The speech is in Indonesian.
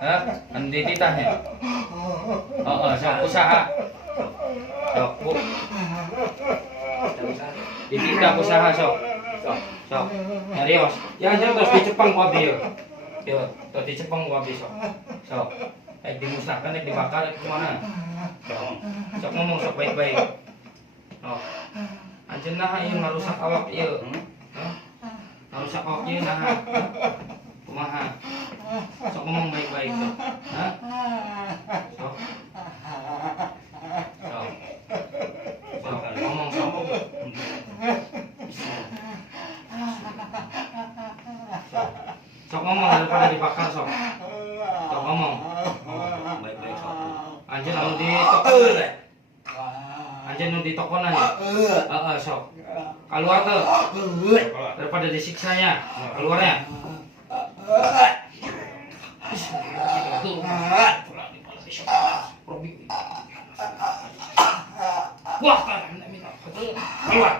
Hah? Andi titahnya. Sok usaha. Sok, Bu. Dititah usaha sok. Sok. Serius. Ya aja terus dicepeng ku abdi. Yo, terus dicepeng ku abdi sok. Sok. Dimusnahkan, dibakar, kemana? Sok ngomong sok baik-baik. Oh. Anjeun naha ieu ngarusak awak ieu. Ngarusak awak ieu naha? Kumaha? Sok ngomong baik-baik sok. Hah? Sok. Sok. Sok ngomong sok. Sok ngomong daripada dibakar sok. Sok ngomong. Baik-baik sok. Anjeun anu di tokonan teh. Anjeun nu di tokonan ya. Heeh sok. Keluar tuh. Daripada disiksanya. Keluarnya. Wah, kan minta keluar.